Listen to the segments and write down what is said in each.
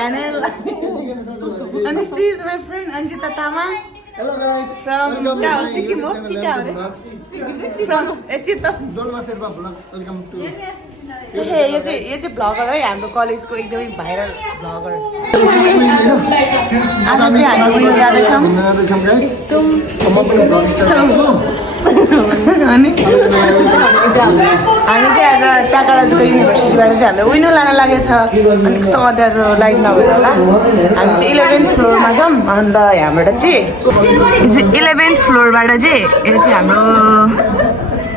channel. And this is my friend Anjita Tama. Hello guys. From Sikkim. From Echito. Dolma Serba Vlogs. Welcome to. यो चाहिँ vlogger है हाम्रो कलेजको एकदमै viral vlogger आज चाहिँ हामी उयो जाँदैछौँ अनि हामी चाहिँ आज टाकराजुका युनिभर्सिटीबाट चाहिँ हामीलाई उइनो लान लागेको छ अनि कस्तो अँध्यारो लाइट नभएर होला हामी चाहिँ 11th फ्लोरमा छौँ अन्त यहाँबाट चाहिँ 11th फ्लोरबाट चाहिँ यो चाहिँ हाम्रो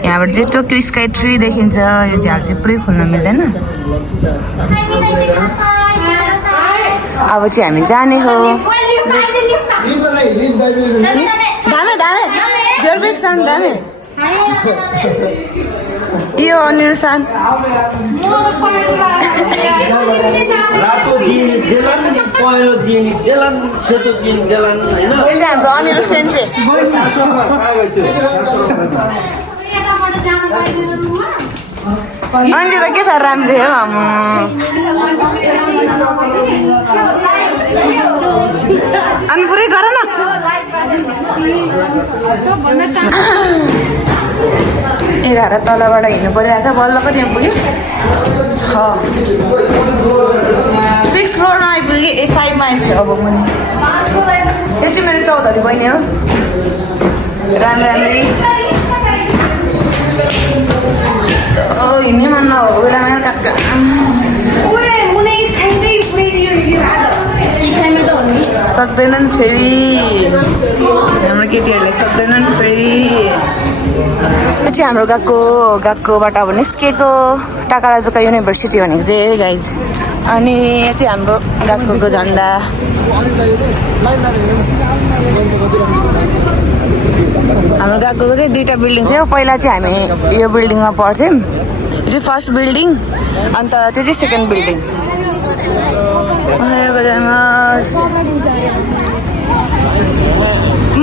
यहाँबाट चाहिँ टोकियो स्काई ट्री देखिन्छ यो झ्याल चाहिँ पुरै खोल्न मिल्दैन अब चाहिँ हामी जाने हो धामे धामे जोरबेक सान धामे यो अनिल सान रातो दिन देलन पहेँलो दिन देलन सेतो दिन देलन हैन यो चाहिँ हाम्रो अनिल सेन चाहिँ अनि त के छ राम्रो हो अनि पुरै गर न एघार तलबाट हिँड्नु परिरहेछ बल्ल कति पुग्यो 6 6th फ्लोरमा आइपुग्यो 5 मा आइपुग्यो अब मुनि यो चाहिँ मेरो चौधरी बहिनी हो राम्ररी हिँड्नै मन नभएको बेलामा काका सक्दैनन् फेरि हाम्रो केटीहरूले सक्दैनन् फेरि यो चाहिँ हाम्रो गएकोबाट अब निस्केको टाकराजुका युनिभर्सिटी भनेको चाहिँ गाइज अनि यो चाहिँ हाम्रो गएकोको झन्डा हाम्रो गएकोको चाहिँ 2टा बिल्डिङ थियो पहिला चाहिँ हामी यो बिल्डिङमा पढ्थ्यौँ यो चाहिँ फर्स्ट बिल्डिङ अन्त त्यो चाहिँ सेकेन्ड बिल्डिङ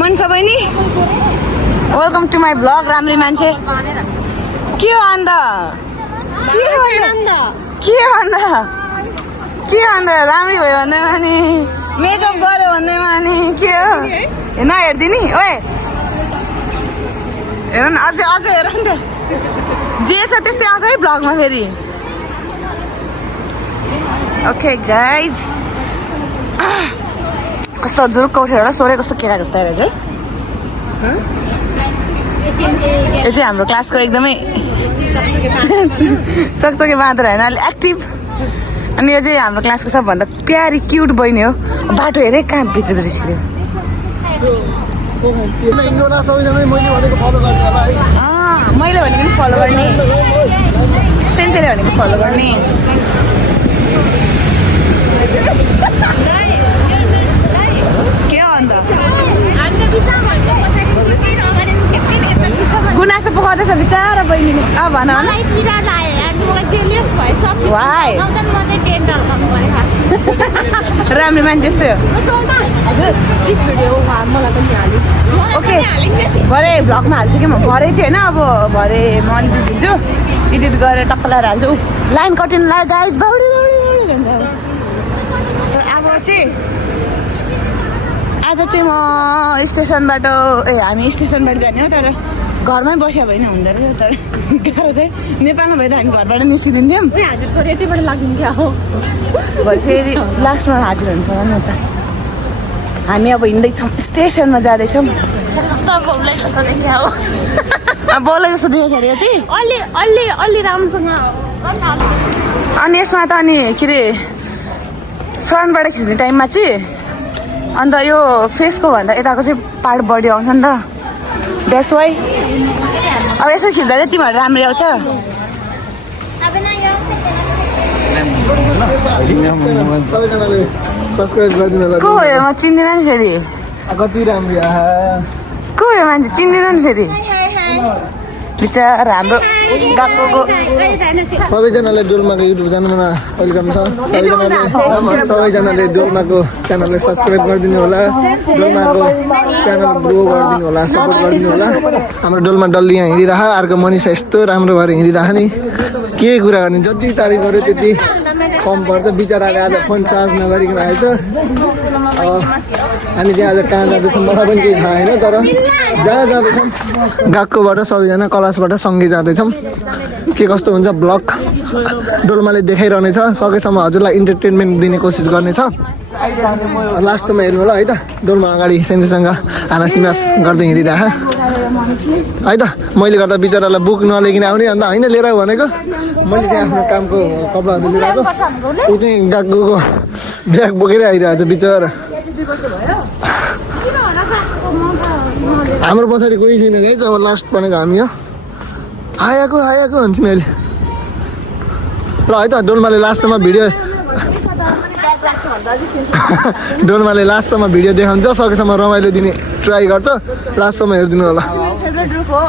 मन छ बहिनी वेलकम टु माई ब्लग राम्री मान्छे के हो अन्त राम्री भयो भन्दैमा नि मेकअप गर्यो भन्दैमा नि के हो नहेरिदिने ओए हेर न अझै हेर नि त जे छ त्यस्तै आउँछ है ब्लगमा फेरि ओके गाइज कस्तो जुरुक्क उठेर होला सोरे कस्तो केरा जस्तो आइरहेछ है यो चाहिँ हाम्रो क्लासको एकदमै चकचके बाँदर होइन अलि एक्टिभ अनि यो चाहिँ हाम्रो क्लासको सबभन्दा प्यारी क्युट बहिनी हो बाटो हेरेँ कहाँ भित्र छिर्यो मैले भनेको नि फलो गर्ने सेन्सेले भनेको फलो गर्ने के हो अन्त गुनासो पोखाउँदैछ बिचारा बहिनीले अब भन राम्रो मान्छे जस्तै हो ओके भरे भ्लगमा हाल्छु कि म भरे चाहिँ होइन अब भरे म अलिकति दिन्छु एडिट गरेर टक्क लगाएर हाल्छु लाइन कटिन लायो गाइज दौडी भन्छ अब चाहिँ आज चाहिँ म स्टेसनबाट हामी स्टेसनबाट जाने हो तर घरमै बस्यो भने हुँदो रहेछ तर गाह्रो चाहिँ नेपालमा भएर हामी घरबाट निस्किदिन्थ्यौँ हाजिरको रेटैबाट लाग्दिन्थ्यो हो भरे फेरि लास्टमा हाजिर हुन्छ नि त हामी अब हिँड्दैछौँ स्टेसनमा जाँदैछौँ कस्तो बोल्दै कस्तो देखिया हो बोले जस्तो देखेको छ अरे चाहिँ अलि राम्रोसँग अनि यसमा त अनि के अरे फ्रन्टबाट खिच्ने टाइममा चाहिँ अन्त यो फेसको भन्दा यताको चाहिँ पार्ट बढी आउँछ नि त द्याट्स वाइ अब यसो खिच्दा चाहिँ तिमीहरू राम्ररी आउँछ सबैजनाले सब्स्क्राइब गरिदिनु होला को हो म चिन्दिनँ नि फेरि कति राम्रो को हो मान्छे चिन्दिनँ नि फेरि बिचारा हाम्रो गएको सबैजनाले डोल्माको युट्युब च्यानलमा वेलकम छ सबैजनाले डोल्माको च्यानललाई सब्स्क्राइब गरिदिनु होला डोल्माको च्यानल ग्रो गरिदिनु होला सपोर्ट गरिदिनु होला हाम्रो डोल्मा डल्ली यहाँ हिँडिरह अर्को मनिषा यस्तो राम्रो भएर हिँडिरह नि के कुरा गर्ने जति तारिफ गर्यो त्यति कम पर्छ बिचराले आज फोन चार्ज नगरिकन आएछ हामी चाहिँ आज कहाँ जाँदैछौँ मलाई पनि केही थाहा छैन तर जहाँ जाँदैछौँ गएकोबाट सबैजना क्लासबाट सँगै जाँदैछौँ के कस्तो हुन्छ ब्लग डोल्माले देखाइरहनेछ सकेसम्म हजुरलाई इन्टरटेनमेन्ट दिने कोसिस गर्नेछ लास्टमा हेर्नु होला है त डोल्मा अगाडि सेन्सेसँग हानासिमास गर्दै हिँडिरह है त मैले गर्दा बिचरालाई बुक नलिकन आउने अन्त होइन लिएर आऊ भनेको मैले चाहिँ आफ्नो कामको कपडाहरू लिएर आएको ऊ चाहिँ गएको ब्याग बोकेर आइरहेको छ बिचरा हाम्रो पछाडि कोही छैन है अब लास्ट बनेको हामी हो आएको भन्छौँ अहिले ल है त डोल्माले लास्टमा भिडियो डोल्माले लास्टसम्म भिडियो देखाउँछ सकेसम्म रमाइलो दिने ट्राई गर्छ लास्टसम्म हेरिदिनु होला फेभरेट रुख हो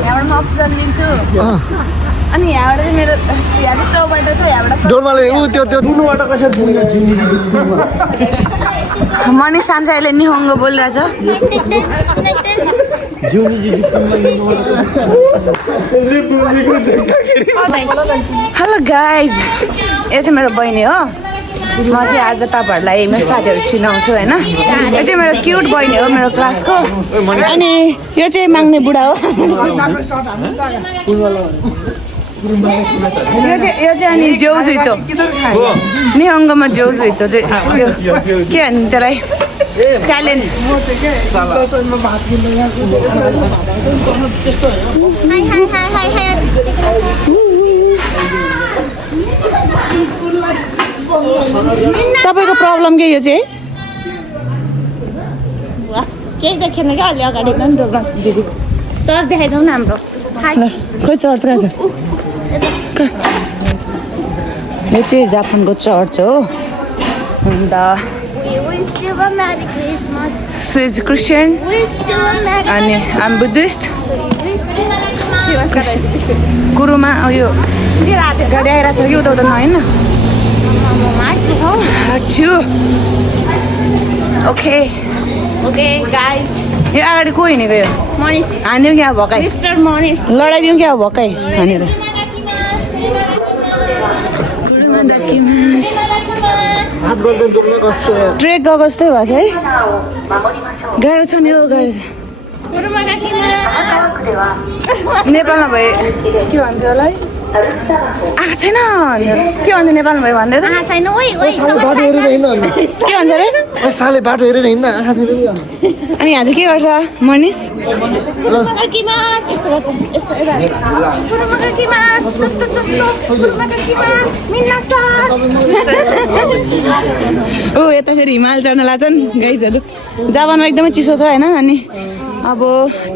यहाँबाट म अक्सिजन लिन्छु अनि यहाँबाट चाहिँ मेरो यहाँ चाहिँ चौबाटो छ यहाँबाट डोल्माले ऊ त्यो दुनुबाट कसरी मनिष सान्छ अहिले निहोङ्गो बोलिरहेछ हेलो गाइज यो चाहिँ मेरो बहिनी हो म चाहिँ आज तपाईँहरूलाई मेरो साथीहरू चिनाउँछु होइन यो चाहिँ मेरो क्युट बहिनी हो मेरो क्लासको अनि यो चाहिँ माग्ने बुढा हो यो चाहिँ अनि जेउजुइतो निहङ्गमा जेउजुइतो चाहिँ के भन्नु त्यसलाई ट्यालेन्ट सबैको प्रब्लम के यो चाहिँ केही देखेन क्या अलि अगाडि पनि दिदी चर्च देखाइदेऊ न हाम्रो खोइ चर्च कहाँ छ यो चाहिँ जापानको चर्च हो अन्त इज क्रिस्चियन अनि आम बुद्धिस्ट गुरुमा यो गाडी आइरहेको छ कि उता उता होइन ओके गाइज यो अगाडि को हिँडेको यो हानिदिउँ क्या भकाइ लडाइदिउँ क्या भकाइ हानेर ट्रेक गएको जस्तै भएको छ है गाह्रो छ नि यो गाडी नेपालमा भए के भन्थ्यो होला है आएको छैन के भन्छ नेपालमा भयो भन्दै छैन के भन्छ अरे साले बाटो हेरेर हिँड्न अनि यहाँ चाहिँ के गर्छ मनिष ऊ यता फेरि हिमाल चढ्न लाग्छन् गाइजहरू जापानमा एकदमै चिसो छ होइन अनि अब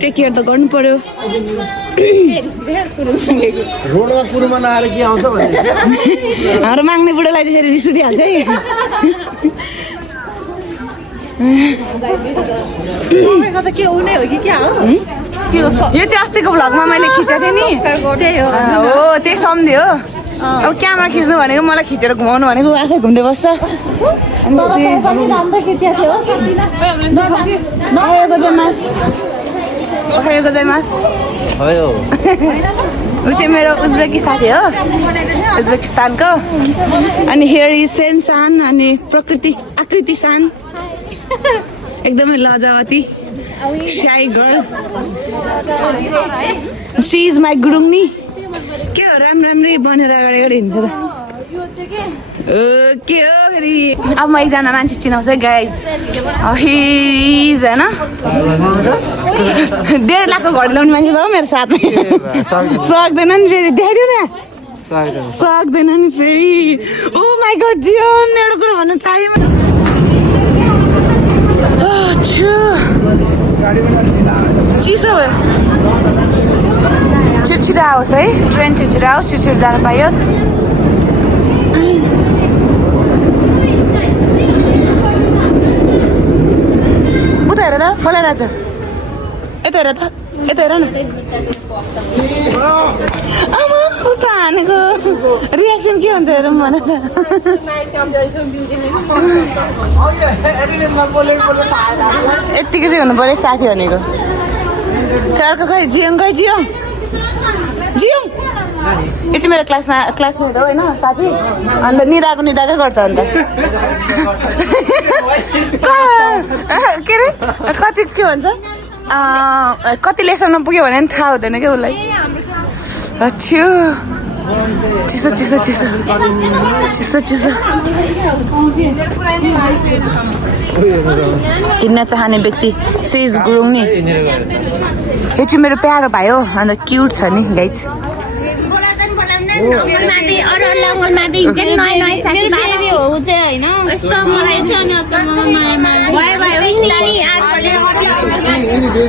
टेक केयर त गर्नु पर्यो रोडमा कुरोमा नआएर के आउँछ भने हाम्रो माग्ने बुढोलाई चाहिँ फेरि रिस उठिहाल्छ है यो चाहिँ अस्तिको भ्लगमा मैले खिचेको थिएँ नि हो त्यही सम्झ्यो हो अब क्यामेरा खिच्नु भनेको मलाई खिचेर घुमाउनु भनेको आफै घुम्दै बस्छ ऊ चाहिँ मेरो उज्बेकी साथी हो उज्बेकिस्तानको अनि हेयर इज सेन्सान अनि आकृति सान एकदमै लजावती shy girl she is my गुरुङनी के हो राम्रै बनेर अगाडि हिँड्छ त के हो फेरि अब म एकजना मान्छे चिनाउँछु है गाइज हिज होइन 1.5 लाखको घडी ल्याउने मान्छे छ हो मेरो साथमा सक्दैन नि फेरि देखाइदिउ न सक्दैन नि फेरि ओ माई गड जीवन एउटा कुरा भन्न चाह्यो चिसो भयो छिटो आओस् है ट्रेन छिटो आओस् छिटो जान पाइयोस् उता हेर त बोलाइरहेछ यता हेर त यता हेर न आमा कस्तो हानेको रियाक्सन के हुन्छ हेरौँ भने त यत्तिकै चाहिँ हुनु पऱ्यो साथी भनेको अर्को खै जियौँ यो चाहिँ मेरो क्लासमेट हो होइन साथी अन्त निदाकै गर्छ अन्त के अरे कति के भन्छ कति लेसनमा पुग्यो भने पनि थाहा हुँदैन क्या उसलाई अच्छो चिसो चिसो चिसो चिसो चिसो किन्न चाहने व्यक्ति सेज गुरुङ नि यो चाहिँ मेरो प्यारो भाइ हो अन्त क्युट छ नि गाइज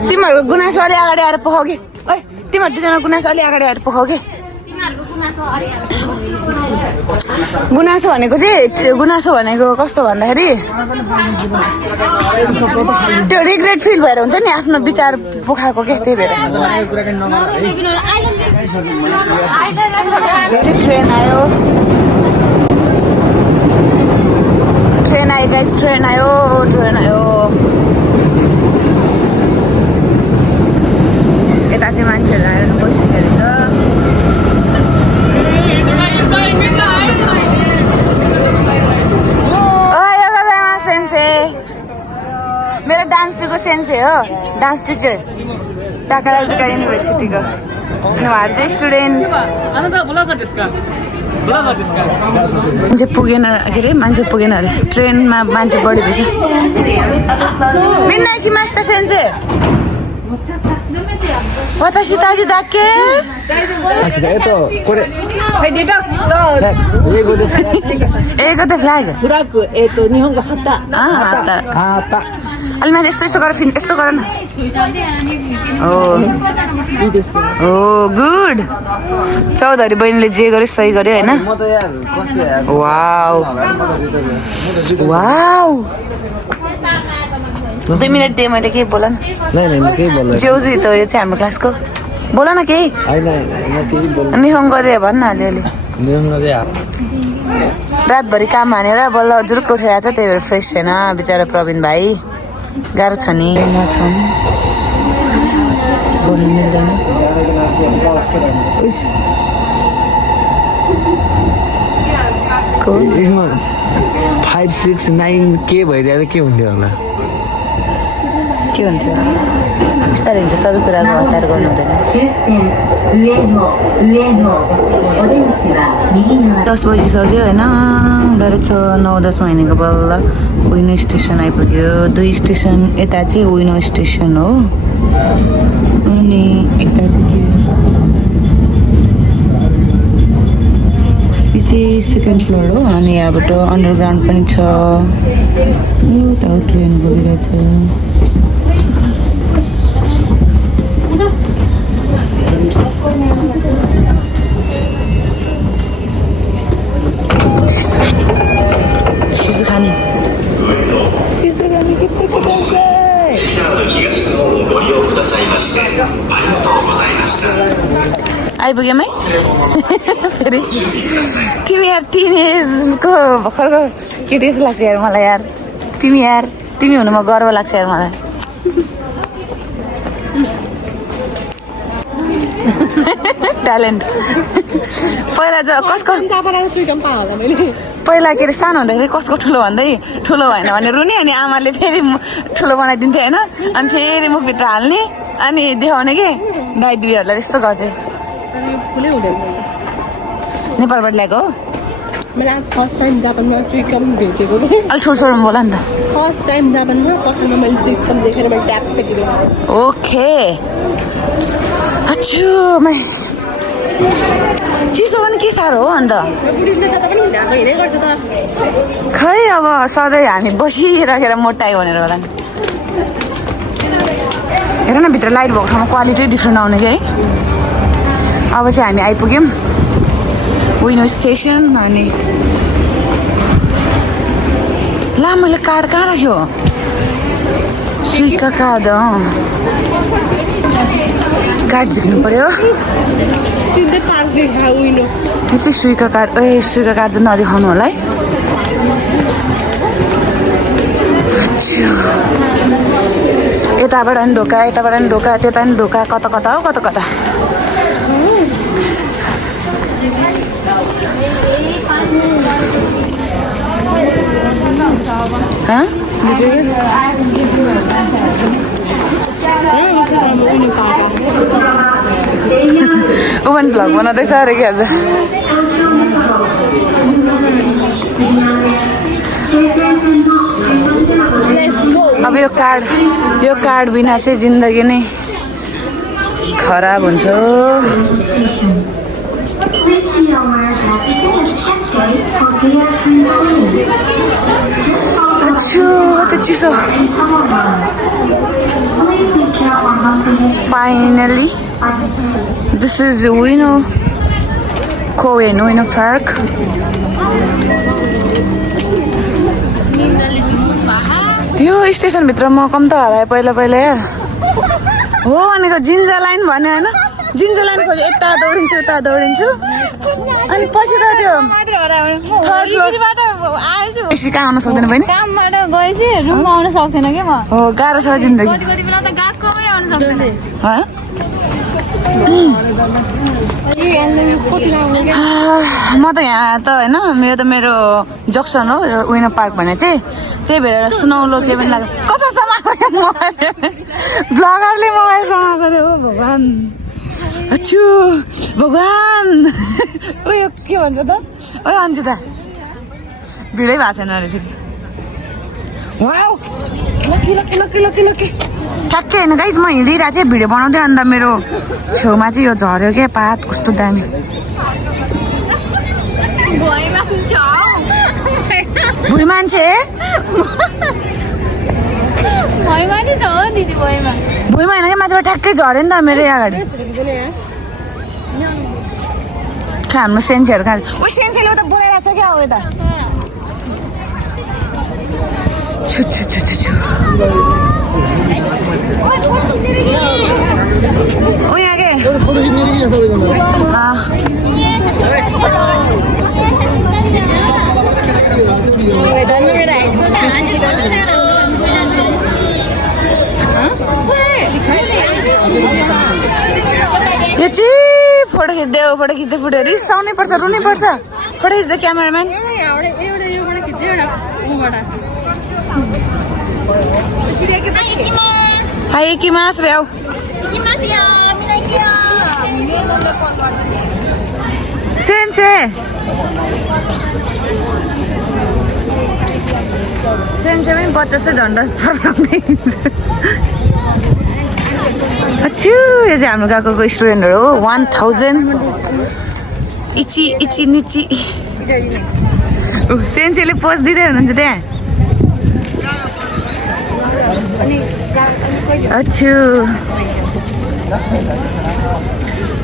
तिमीहरूको गुनासो अलि अगाडि आएर पखाउ कि तिमीहरू दुईजना गुनासो अलि अगाडि आएर पखाउ कि गुनासो भनेको कस्तो भन्दाखेरि त्यो रिग्रेट फिल भएर हुन्छ नि आफ्नो विचार पोखाएको के त्यही भएर ट्रेन आयो गाइस ट्रेन आयो यता चाहिँ मान्छेहरू आएर बसिरहेको छ मेरो डान्सको सेन्से हो डान्स टिचर टाकराजुका युनिभर्सिटीको उहाँहरू चाहिँ स्टुडेन्ट मान्छे पुगेन अरे ट्रेनमा मान्छे बढी भएछ मिन्ना कि मास्ता सेन्से私たちだけ英語でフラグフラッグ日本語旗अलि माथि यस्तो गरेर यस्तो गर नいいですよगुड चौधरी बहिनीले जे गर्यो सही गर्यो होइन वाउ 2 मिनट दिएँ मैले केही बोल न जेउजु त यो चाहिँ हाम्रो क्लासको बोल न केही निहङ्ग दे भन् न अलिअलि रातभरि काम हानेर बल्ल जुरुक्क उठेर छ त्यही भएर फ्रेस छैन बिचरा प्रवीण भाइ गाह्रो छ नि बोल्नु मिल्दैन 5, 6, 9 के भइदिएर के हुन्थ्यो होला के हुन्थ्यो बिस्तारै हुन्छ सबै कुराको हतार गर्नु हुँदैन 10 बजिसक्यो होइन 9-10 महिनाको बल्ल उइनो स्टेसन आइपुग्यो 2 स्टेसन यता चाहिँ उइनो स्टेसन हो अनि यता चाहिँ यो चाहिँ सेकेन्ड फ्लोर हो अनि यहाँबाट अन्डरग्राउन्ड पनि छ उता ट्रेन गइरहेछ शिजुखानी आइपुग्यौँ है फेरि तिमी यार टिनेजको भर्खरको केटी जस्तो लाग्छ यार मलाई यार तिमी हुनुमा गर्व लाग्छ यार मलाई ट्यालेन्ट पहिला कसको पहिला के अरे सानो हुँदाखेरि कसको ठुलो भन्दै ठुलो भएन भने रुने अनि आमाले फेरि ठुलो बनाइदिन्थ्यो होइन अनि फेरि मुखभित्र हाल्ने अनि देखाउने के दाइ दिदीहरूलाई त्यस्तो गर्थे नेपालबाट ल्याएको हो मलाई फर्स्ट टाइम जापानमा चुइकम भेटेको अलि छोडो बोल नि त फर्स्ट टाइम जापानमा पसलमा मैले चुइकम देखेर मैले ट्याप पेटेको ओके अच्छु चिसो पनि के साह्रो हो अन्त खै अब सधैँ हामी बसिराखेर मोटाइ भनेर होला नि हेर न भित्र लाइट भएको ठाउँमा क्वालिटी डिफ्रेन्ट आउने कि है अब चाहिँ हामी आइपुग्यौँ उइनो स्टेसन अनि ला मैले कार्ड कहाँ राख्यो सुइका कार्ड कार्ड झिक्नु पर्यो यो चाहिँ सुइका कार्ड सुइका कार्ड त नदेखाउनु होला है यताबाट पनि ढोका यताबाट पनि ढोका त्यता पनि ढोका कता कता हो कता कता ऊ पनि भ्लग बनाउँदैछ अरे कि आज अब यो कार्ड बिना चाहिँ जिन्दगी नै खराब हुन्छ कति चिसो finally this is Ueno park यो स्टेसनभित्र म कम त हराएँ पहिला यार हो भनेको जिन्जा लाइन भन्यो होइन जिन्जा लाइन खोज्यो यता दौडिन्छु उता दौडिन्छु अनि पछि त त्यो बेसी कहाँ आउन सक्दैन बहिनी कामबाट गएपछि रुममा आउन सक्दैन कि म हो गाह्रो छ जिन्दगी कति बेला त गएकोमै आउन सक्दैन म त यहाँ त होइन मेरो जक्सन हो यो Ueno पार्क भने चाहिँ त्यही भएर सुनौलो के पनि लाग्यो कसो समाएको मोबाइल ब्लगरले मोबाइल समाएको रे हो भगवान् अच्छु भगवान् उयो के भन्छ त ओ अन्जिता भिडै भएको छैन अरे फेरि wow lucky lucky lucky lucky lucky ठ्याक्कै होइन गाइस म हिँडिरहेको थिएँ भिडियो बनाउँदै अन्त मेरो छेउमा चाहिँ यो झऱ्यो क्या पात कस्तो दामी भुइँ मान्छे भुइँमा होइन क्या माथिबाट ठ्याक्कै झऱ्यो नि त मेरो अगाडि हाम्रो सेन्सीहरू कहाँ ओ सेन्सीले उता बोलाइरहेको छ क्या हो यता छु छु छु छु छु ओ यहाँ के यो चाहिँ फोटो खिच्दै फुट्यो रिसाउनै पर्छ रुनै पर्छ फोटो खिच्दै क्यामेराम्यान हाई कि मास रे आऊ सेन्से पनि 50 झन्डा फर्काउँदै हिँड्छ अच्छु यो चाहिँ हाम्रो गएको स्टुडेन्टहरू हो 1000 इची निची सेन्सेले पोस्ट दिँदै हुनुहुन्छ त्यहाँ अच्छु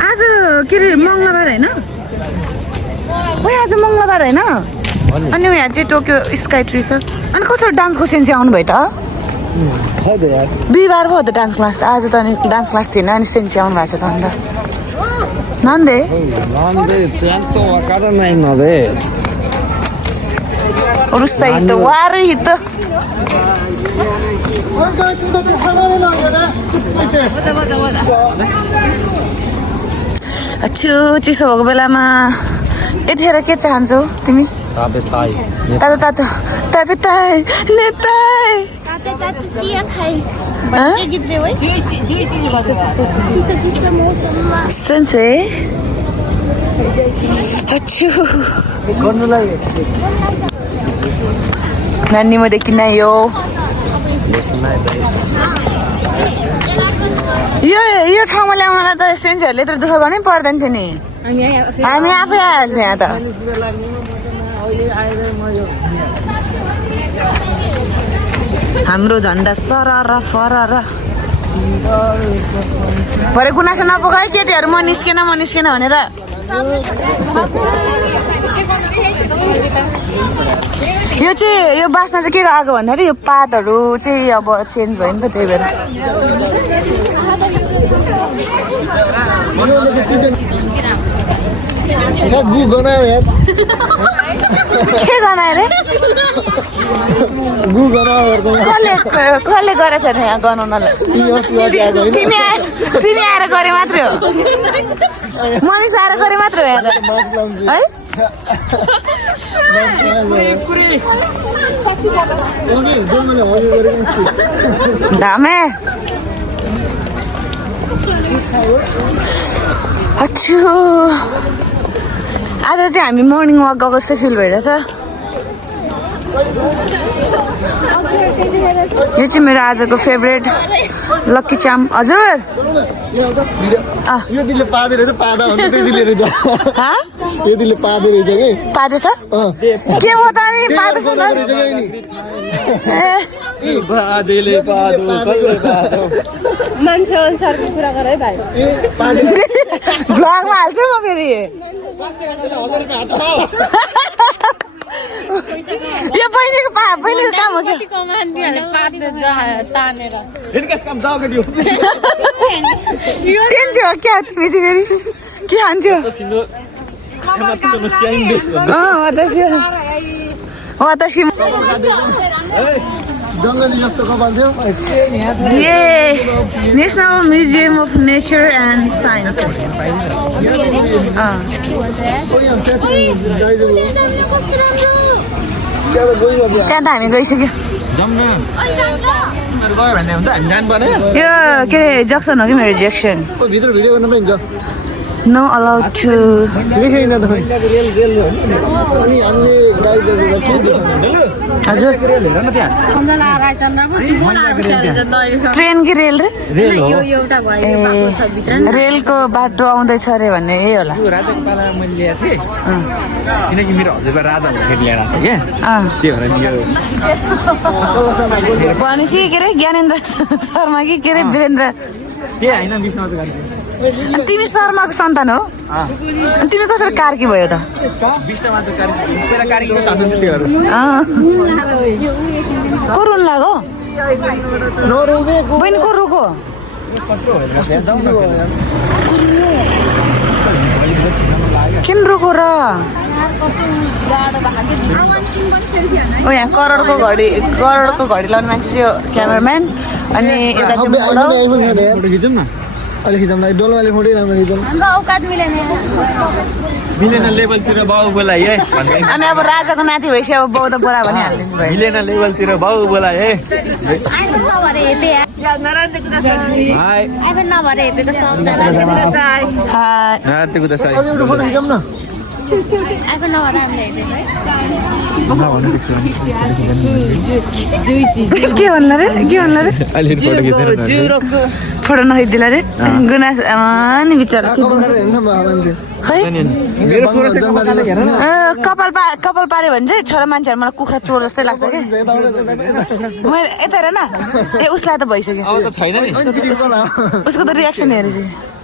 आज के अरे मङ्गलबार होइन आज मङ्गलबार होइन अनि यहाँ चाहिँ टोकियो स्काई ट्री छ अनि कसरी डान्सको सेन्सी आउनुभयो त बिहिबार भयो त डान्स क्लास त आज त अनि डान्स क्लास थिएन अनि सेन्सी आउनु भएको छ त अन्त नन्दे रुसाई त वारै त अच्छु चिसो भएको बेलामा यतिखेर के चाहन्छौ तिमी तातो तातो तापेताई नेताई सेन्से अच्छु नानी म देखिन यो ठाउँमा ल्याउनलाई त सेन्सीहरूले यत्रो दुःख गर्नै पर्दैन थियो नि हामी आफै आइहाल्थ्यो यहाँ त हाम्रो झन्डा सरर फरर भरे गुनासो नपकाए केटीहरू म निस्केन भनेर यो चाहिँ यो बास्ना चाहिँ के आएको भन्दाखेरि यो पातहरू चाहिँ अब चेन्ज भयो नि त त्यही भएर के गनायो रे कसले गरेछ त यहाँ गनाउनलाई तिमी आएर गरे मात्रै हो मनिष आएर गरे मात्रै हो यहाँ है दामे अच्छु आज चाहिँ हामी मर्निङ वाक गएको जस्तो फिल भइरहेछ यो चाहिँ मेरो आजको फेभरेट लक्की चाम हजुर यो दिले पादे रहेछ पादा भन्दै त्यही लिएर जा यो दिले पादे रहेछ कि पादेछ के हो त नि पादेछ त मान्छे अनुसारको कुरा गर है भाइ भ्लगमा हाल्छु म फेरि यो बहिनीको काम हो क्या टेन्छु हो क्या तिमी चाहिँ फेरि के खान्छौ जङ्गली जस्तो कपाल थियो national museum of nature and science त्यहाँ त हामी गइसक्यो यो के अरे जक्सन हो कि मेरो जक्सन भित्र भिडियो गर्न पाइन्छ नो अलाउड टु लेखेन त अनि हामीले गाइड गरेर के देखाउनु हजुर ट्रेन कि रेल रे रेलको बाटो आउँदैछ अरे भन्ने यही होला किनकि मेरो हजुरबा राजा भन्दाखेरि ल्याएर आएको क्या त्यही भएर भनेपछि के अरे ज्ञानेन्द्र शर्मा कि के अरे वीरेन्द्र त्यही होइन विष्णु तिमी शर्माको सन्तान हो अनि तिमी कसरी कार्की भयो त को रुन लाग्यो बहिनी को रुको किन रुको र ओ यहाँ करोडको घडी लाउने मान्छे चाहिँ क्यामेराम्यान अनि यता चाहिँ अहिले खिचौँ न डोलमाले फोटै राम्रो खिचौँ मिलेन लेभलतिर बाउ बोलाइ है अनि अब राजाको नाति भएपछि अब बौद्ध बोला भने हालिदिनु भयो मिलेन लेभलतिर बाउ बोलाइ है फोटो खिचौँ न के भन्ला रे फोटो नखिदिला रे गुनास नि बिचरा कपाल पाऱ्यो भने चाहिँ छोरा मान्छेहरू मलाई कुखुरा चोर जस्तै लाग्छ कि मैले यता हेर न ए उसलाई त भइसक्यो उसको त रियाक्सन हेरेँ